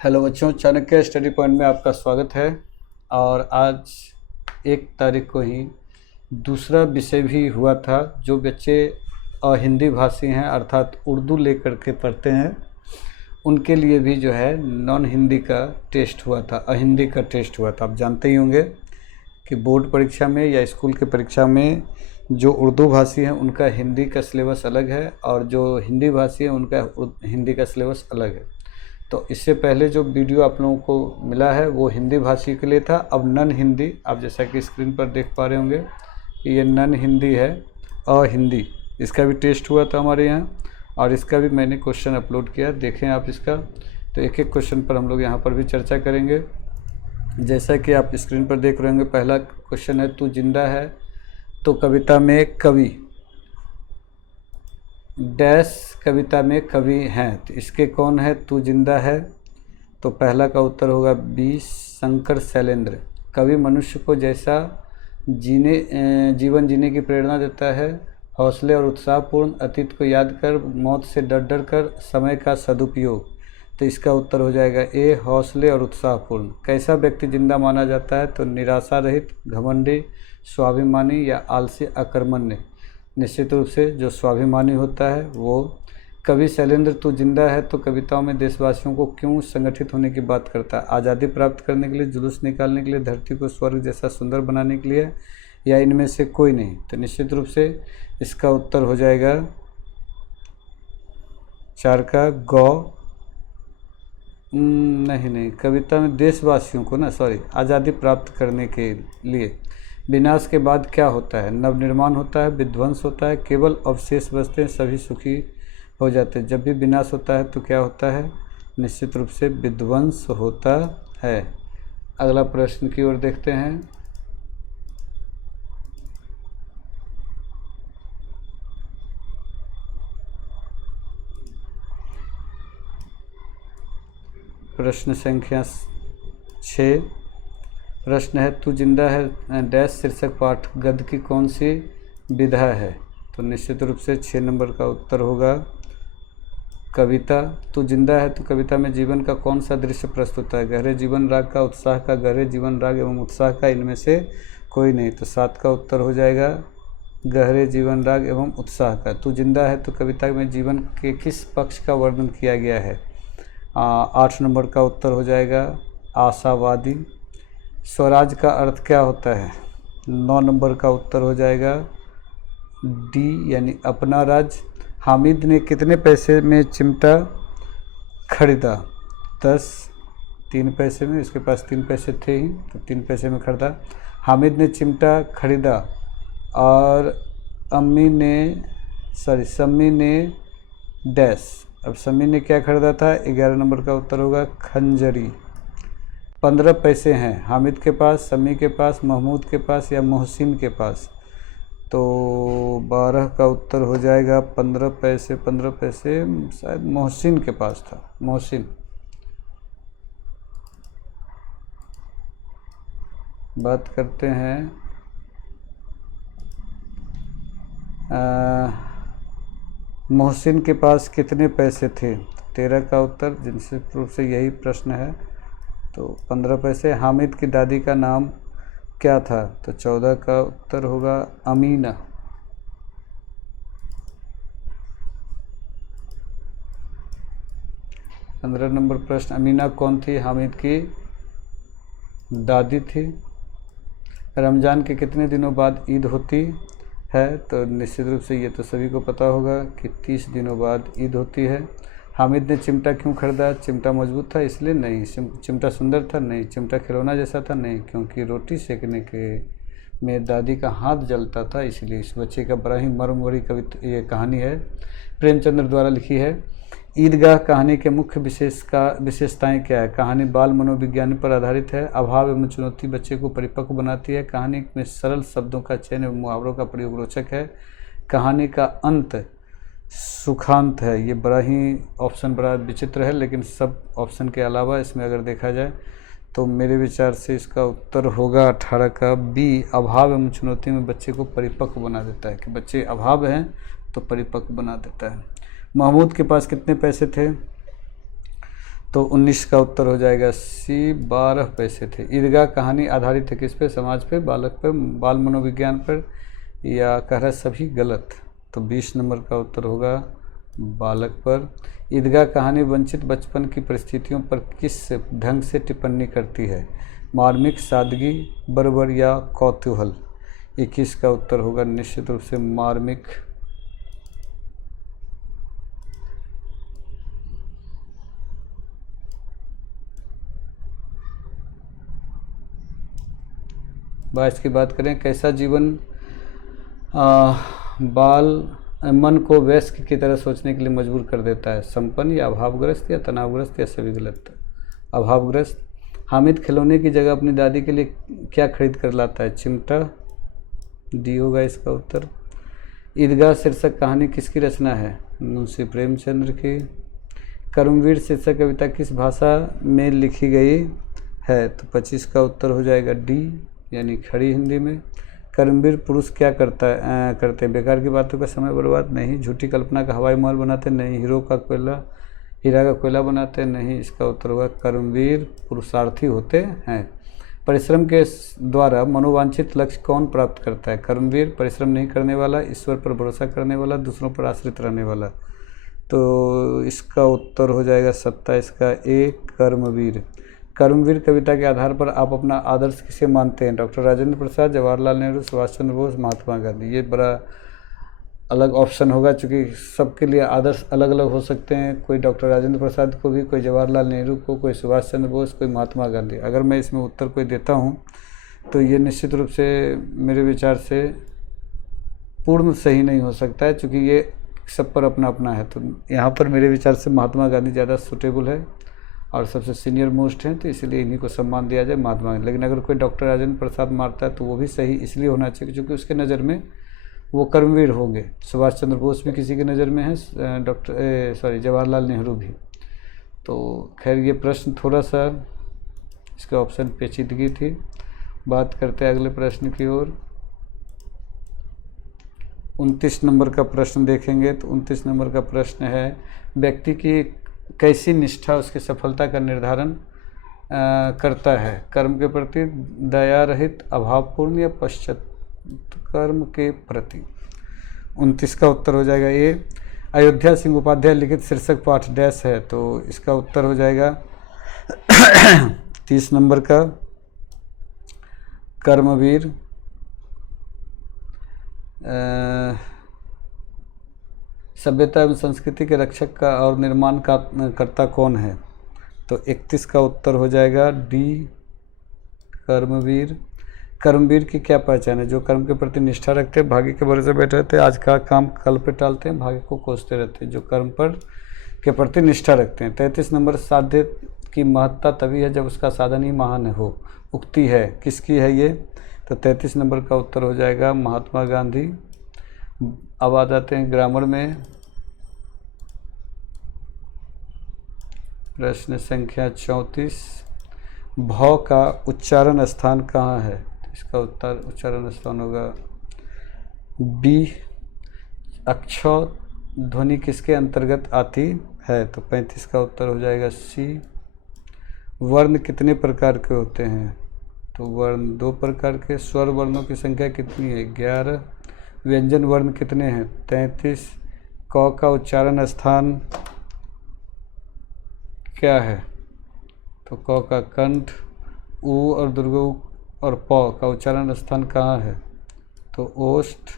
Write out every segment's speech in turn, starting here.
Hello बच्चों, Chanakya study point में आपका स्वागत है। और आज 1 तारीख को ही दूसरा विषय भी हुआ था। जो बच्चे हिंदी भाषी हैं अर्थात उर्दू लेकर के पढ़ते हैं उनके लिए भी जो है नॉन हिंदी का टेस्ट हुआ था, अहिंदी का टेस्ट हुआ था। आप जानते ही होंगे कि बोर्ड परीक्षा में या स्कूल के परीक्षा में जो उर्दू भाषी हैं उनका हिंदी का सिलेबस अलग है और जो हिंदी भाषी हैं उनका हिंदी का सिलेबस अलग है। तो इससे पहले जो वीडियो आप लोगों को मिला है वो हिंदी भाषी के लिए था। अब नन हिंदी, आप जैसा कि स्क्रीन पर देख पा रहे होंगे कि ये नन हिंदी है, अहिंदी। इसका भी टेस्ट हुआ था हमारे यहाँ और इसका भी मैंने क्वेश्चन अपलोड किया, देखें आप इसका। तो एक एक क्वेश्चन पर हम लोग यहाँ पर भी चर्चा करेंगे। जैसा कि आप स्क्रीन पर देख रहे होंगे, पहला क्वेश्चन है तू जिंदा है तो कविता में कवि डैश कविता में कवि हैं, तो इसके कौन है? तू जिंदा है, तो पहला का उत्तर होगा बी शंकर शैलेंद्र। कवि मनुष्य को जैसा जीवन जीने की प्रेरणा देता है, हौसले और उत्साहपूर्ण, अतीत को याद कर, मौत से डर डर कर, समय का सदुपयोग। तो इसका उत्तर हो जाएगा ए हौसले और उत्साहपूर्ण। कैसा व्यक्ति जिंदा माना जाता है? तो निराशा रहित, घमंडी, स्वाभिमानी या आलसी अकर्मण्य। निश्चित रूप से जो स्वाभिमानी होता है वो। कवि शैलेंद्र तू जिंदा है तो कविताओं में देशवासियों को क्यों संगठित होने की बात करता है? आज़ादी प्राप्त करने के लिए, जुलूस निकालने के लिए, धरती को स्वर्ग जैसा सुंदर बनाने के लिए, या इनमें से कोई नहीं? तो निश्चित रूप से इसका उत्तर हो जाएगा 4 का गौ। नहीं, कविता में देशवासियों को ना, सॉरी, आज़ादी प्राप्त करने के लिए। विनाश के बाद क्या होता है? नवनिर्माण होता है, विध्वंस होता है, केवल अवशेष बचते हैं, सभी सुखी हो जाते हैं। जब भी विनाश होता है तो क्या होता है? निश्चित रूप से विध्वंस होता है। अगला प्रश्न की ओर देखते हैं। प्रश्न संख्या 6 प्रश्न है तू जिंदा है डैश शीर्षक पाठ गद्य की कौन सी विधा है? तो निश्चित रूप से 6 नंबर का उत्तर होगा कविता। तू जिंदा है तो कविता में जीवन का कौन सा दृश्य प्रस्तुत है? गहरे जीवन राग का, उत्साह का, गहरे जीवन राग एवं उत्साह का, इनमें से कोई नहीं। तो 7 का उत्तर हो जाएगा गहरे जीवन राग एवं उत्साह का। तू जिंदा है तो कविता में जीवन के किस पक्ष का वर्णन किया गया है? 8 नंबर का उत्तर हो जाएगा आशावादी। स्वराज का अर्थ क्या होता है? 9 नंबर का उत्तर हो जाएगा डी यानी अपना राज। हामिद ने कितने पैसे में चिमटा खरीदा? 10। 3 पैसे में, इसके पास 3 पैसे थे ही तो 3 पैसे में खरीदा। हामिद ने चिमटा खरीदा और सम्मी ने डैश। अब सम्मी ने क्या खरीदा था? 11 नंबर का उत्तर होगा खंजरी। 15 पैसे हैं हामिद के पास, सम्मी के पास, महमूद के पास या मोहसिन के पास? तो 12 का उत्तर हो जाएगा 15 पैसे शायद मोहसिन के पास था, मोहसिन। बात करते हैं मोहसिन के पास कितने पैसे थे? 13 का उत्तर, जिनसे रूप से यही प्रश्न है। तो 15 पैसे। हामिद की दादी का नाम क्या था? तो 14 का उत्तर होगा अमीना। 15 नंबर प्रश्न, अमीना कौन थी? हामिद की दादी थी। रमज़ान के कितने दिनों बाद ईद होती है? तो निश्चित रूप से ये तो सभी को पता होगा कि 30 दिनों बाद ईद होती है। हामिद ने चिमटा क्यों खरीदा? चिमटा मजबूत था इसलिए? नहीं। चिमटा सुंदर था? नहीं। चिमटा खिलौना जैसा था? नहीं, क्योंकि रोटी सेकने के में दादी का हाथ जलता था इसलिए। इस बच्चे का बड़ा ही मर्म भरी कविता ये कहानी है, प्रेमचंद्र द्वारा लिखी है। ईदगाह कहानी के मुख्य विशेषताएं क्या है? कहानी बाल मनोविज्ञान पर आधारित है। अभाव एवं चुनौती बच्चे को परिपक्व बनाती है। कहानी में सरल शब्दों का चयन एवं मुहावरों का प्रयोग रोचक है। कहानी का अंत सुखांत है। ये ऑप्शन बड़ा विचित्र है, लेकिन सब ऑप्शन के अलावा इसमें अगर देखा जाए तो मेरे विचार से इसका उत्तर होगा 18 का बी, अभाव एवं चुनौती में बच्चे को परिपक्व बना देता है, कि बच्चे अभाव हैं तो परिपक्व बना देता है। महमूद के पास कितने पैसे थे? तो 19 का उत्तर हो जाएगा सी, 12 पैसे थे। ईदगाह कहानी आधारित है किस पे? समाज पे, बालक पे, बाल मनोविज्ञान पर, या कह रहा है सभी गलत। तो 20 नंबर का उत्तर होगा बालक पर। ईदगाह कहानी वंचित बचपन की परिस्थितियों पर किस ढंग से टिप्पणी करती है? मार्मिक, सादगी, बर्बर या कौतूहल? 21 का उत्तर होगा निश्चित रूप से मार्मिक। बाईस की बात करें, कैसा जीवन मन को वयस्क की तरह सोचने के लिए मजबूर कर देता है? संपन्न या अभावग्रस्त या तनावग्रस्त या सभी गलत? अभावग्रस्त। हामिद खिलौने की जगह अपनी दादी के लिए क्या खरीद कर लाता है? चिमटा, डी होगा इसका उत्तर। ईदगाह शीर्षक कहानी किसकी रचना है? मुंशी प्रेमचंद्र की। कर्मवीर शीर्षक कविता किस भाषा में लिखी गई है? तो 25 का उत्तर हो जाएगा डी, यानी खड़ी हिंदी में। कर्मवीर पुरुष क्या करते हैं? बेकार की बातों का समय बर्बाद नहीं, झूठी कल्पना का हवाई महल बनाते नहीं, हीरा का कोयला बनाते नहीं। इसका उत्तर होगा कर्मवीर पुरुषार्थी होते हैं। परिश्रम के द्वारा मनोवांछित लक्ष्य कौन प्राप्त करता है? कर्मवीर परिश्रम नहीं करने वाला, ईश्वर पर भरोसा करने वाला, दूसरों पर आश्रित रहने वाला। तो इसका उत्तर हो जाएगा 27 का ए, कर्मवीर। कर्मवीर कविता के आधार पर आप अपना आदर्श किसे मानते हैं? डॉक्टर राजेंद्र प्रसाद, जवाहरलाल नेहरू, सुभाष चंद्र बोस, महात्मा गांधी। ये बड़ा अलग ऑप्शन होगा, चूँकि सबके लिए आदर्श अलग अलग हो सकते हैं। कोई डॉक्टर राजेंद्र प्रसाद को भी, कोई जवाहरलाल नेहरू को, कोई सुभाष चंद्र बोस, कोई महात्मा गांधी। अगर मैं इसमें उत्तर कोई देता हूँ तो ये निश्चित रूप से मेरे विचार से पूर्ण सही नहीं हो सकता है, चूँकि ये सब पर अपना अपना है। तो यहाँ पर मेरे विचार से महात्मा गांधी ज़्यादा सूटेबल है और सबसे सीनियर मोस्ट हैं, तो इसीलिए इन्हीं को सम्मान दिया जाए, महात्मा गांधी। लेकिन अगर कोई डॉक्टर राजेंद्र प्रसाद मारता है तो वो भी सही इसलिए होना चाहिए क्योंकि उसके नज़र में वो कर्मवीर होंगे। सुभाष चंद्र बोस भी किसी की नज़र में है, जवाहरलाल नेहरू भी। तो खैर ये प्रश्न थोड़ा सा इसके ऑप्शन पेचीदगी थी। बात करते हैं अगले प्रश्न की ओर। 29 नंबर का प्रश्न देखेंगे तो 29 नंबर का प्रश्न है, व्यक्ति की कैसी निष्ठा उसकी सफलता का निर्धारण करता है? कर्म के प्रति दया रहित, अभावपूर्ण या पश्चात कर्म के प्रति? 29 का उत्तर हो जाएगा ए। अयोध्या सिंह उपाध्याय लिखित शीर्षक पाठ डैश है, तो इसका उत्तर हो जाएगा 30 नंबर का कर्मवीर। सभ्यता एवं संस्कृति के रक्षक का और निर्माण का कर्ता कौन है? तो 31 का उत्तर हो जाएगा डी, कर्मवीर। कर्मवीर की क्या पहचान है? जो कर्म के प्रति निष्ठा रखते हैं, भाग्य के भरोसे बैठे रहते हैं, आज का काम कल पे टालते हैं, भाग्य को कोसते रहते हैं, जो कर्म पर के प्रति निष्ठा रखते हैं। 33 नंबर, साध्य की महत्ता तभी है जब उसका साधन ही महान हो, उक्ति है, किसकी है ये? तो 33 नंबर का उत्तर हो जाएगा महात्मा गांधी। अब आ जाते हैं ग्रामर में। प्रश्न संख्या 34, भौ का उच्चारण स्थान कहाँ है? इसका उत्तर उच्चारण स्थान होगा बी, अक्ष ध्वनि किसके अंतर्गत आती है? तो 35 का उत्तर हो जाएगा सी। वर्ण कितने प्रकार के होते हैं? तो वर्ण 2 प्रकार के। स्वर वर्णों की संख्या कितनी है? 11। व्यंजन वर्ण कितने हैं? 33। क का उच्चारण स्थान क्या है? तो क का कंठ। उ और दुर्गु और प का उच्चारण स्थान कहाँ है? तो ओष्ठ।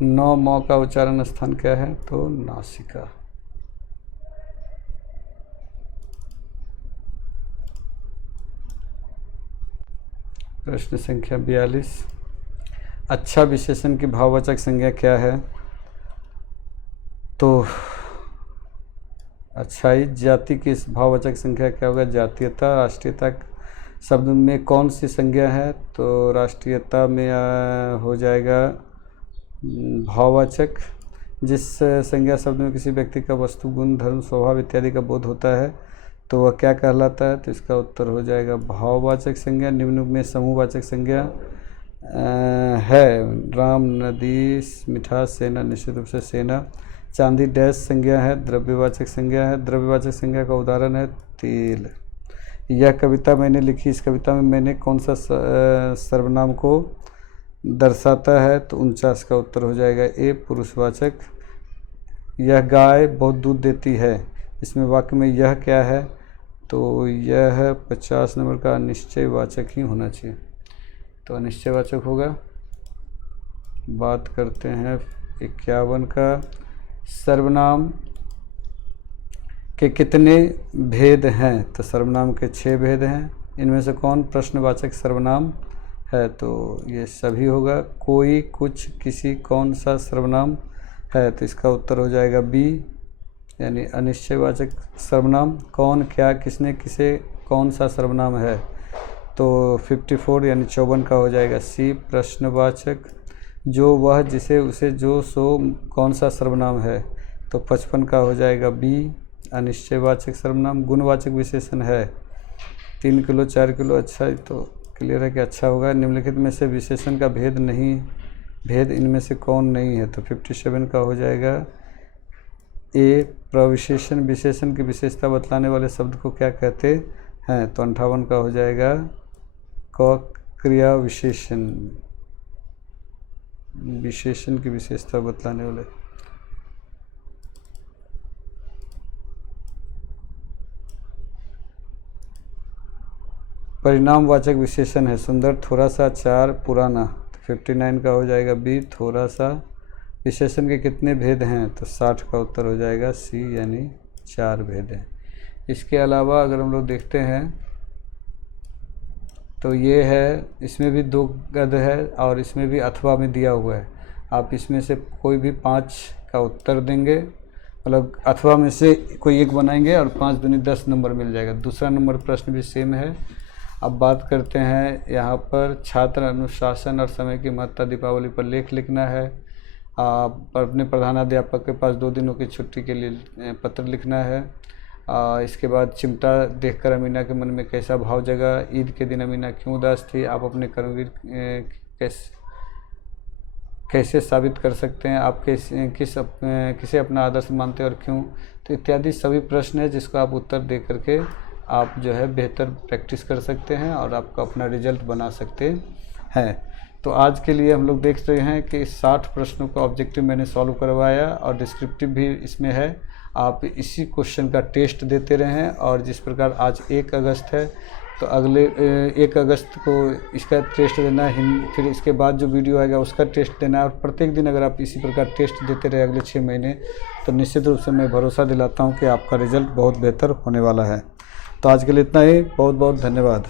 न म का उच्चारण स्थान क्या है? तो नासिका। प्रश्न संख्या 42, अच्छा विशेषण की भाववाचक संज्ञा क्या है? तो अच्छाई। जाति की भाववाचक संख्या क्या होगा? जातीयता। राष्ट्रीयता शब्द में कौन सी संज्ञा है? तो राष्ट्रीयता में हो जाएगा भाववाचक। जिस संज्ञा शब्द में किसी व्यक्ति का वस्तु, गुण, धर्म, स्वभाव इत्यादि का बोध होता है तो वह क्या कहलाता है? तो इसका उत्तर हो जाएगा भाववाचक संज्ञा। निम्न में समूहवाचक संज्ञा है। राम, नदी, मिठास, सेना, निश्चित रूप से सेना। चांदी डैश संज्ञा है, द्रव्यवाचक संज्ञा है। द्रव्यवाचक संज्ञा का उदाहरण है तेल। यह कविता मैंने लिखी, इस कविता में मैंने कौन सा सर्वनाम को दर्शाता है? तो 49 का उत्तर हो जाएगा ए, पुरुषवाचक। यह गाय बहुत दूध देती है, इसमें वाक्य में यह क्या है? तो यह 50 नंबर का अनिश्चयवाचक ही होना चाहिए, तो अनिश्चयवाचक होगा। बात करते हैं 51 का। सर्वनाम के कितने भेद हैं? तो सर्वनाम के 6 भेद हैं। इनमें से कौन प्रश्नवाचक सर्वनाम है? तो ये सभी होगा। कोई, कुछ, किसी, कौन सा सर्वनाम है? तो इसका उत्तर हो जाएगा बी, यानी अनिश्चयवाचक सर्वनाम। कौन, क्या, किसने, किसे, कौन सा सर्वनाम है? तो 54 यानी 54 का हो जाएगा सी, प्रश्नवाचक। जो, वह, जिसे, उसे, जो, सो, कौन सा सर्वनाम है? तो 55 का हो जाएगा बी, अनिश्चयवाचक सर्वनाम। गुणवाचक विशेषण है 3 किलो, 4 किलो। अच्छा, तो क्लियर है कि अच्छा होगा। निम्नलिखित में से विशेषण का भेद इनमें से कौन नहीं है? तो 57 का हो जाएगा ए, प्रविशेषण। विशेषण की विशेषता बतलाने वाले शब्द को क्या कहते हैं? तो 58 का हो जाएगा क, क्रिया विशेषण। विशेषण की विशेषता बतलाने वाले। परिणामवाचक विशेषण है सुंदर, थोड़ा सा, 4, पुराना। तो 59 का हो जाएगा बी, थोड़ा सा। विशेषण के कितने भेद हैं? तो 60 का उत्तर हो जाएगा सी, यानी 4 भेद हैं। इसके अलावा अगर हम लोग देखते हैं तो ये है, इसमें भी 2 गद है और इसमें भी अथवा में दिया हुआ है। आप इसमें से कोई भी 5 का उत्तर देंगे, मतलब अथवा में से कोई एक बनाएंगे और 5 दूनी 10 नंबर मिल जाएगा। दूसरा नंबर प्रश्न भी सेम है। अब बात करते हैं यहाँ पर छात्र अनुशासन और समय की महत्ता दीपावली पर लेख लिखना है। आप अपने प्रधानाध्यापक के पास 2 दिनों की छुट्टी के लिए पत्र लिखना है। इसके बाद चिमटा देखकर अमीना के मन में कैसा भाव जगा? ईद के दिन अमीना क्यों उदास थी? आप अपने कर्मवीर कैसे साबित कर सकते हैं? आप किसे अपना आदर्श मानते हैं और क्यों? तो इत्यादि सभी प्रश्न है जिसको आप उत्तर दे करके आप जो है बेहतर प्रैक्टिस कर सकते हैं और आपका अपना रिजल्ट बना सकते हैं। तो आज के लिए हम लोग देख रहे हैं कि 60 प्रश्नों का ऑब्जेक्टिव मैंने सॉल्व करवाया और डिस्क्रिप्टिव भी इसमें है। आप इसी क्वेश्चन का टेस्ट देते रहें और जिस प्रकार आज 1 अगस्त है तो अगले 1 अगस्त को इसका टेस्ट देना है, फिर इसके बाद जो वीडियो आएगा उसका टेस्ट देना है। और प्रत्येक दिन अगर आप इसी प्रकार टेस्ट देते रहे अगले 6 महीने तो निश्चित रूप से मैं भरोसा दिलाता हूँ कि आपका रिजल्ट बहुत बेहतर होने वाला है। तो आज के लिए इतना ही। बहुत बहुत धन्यवाद।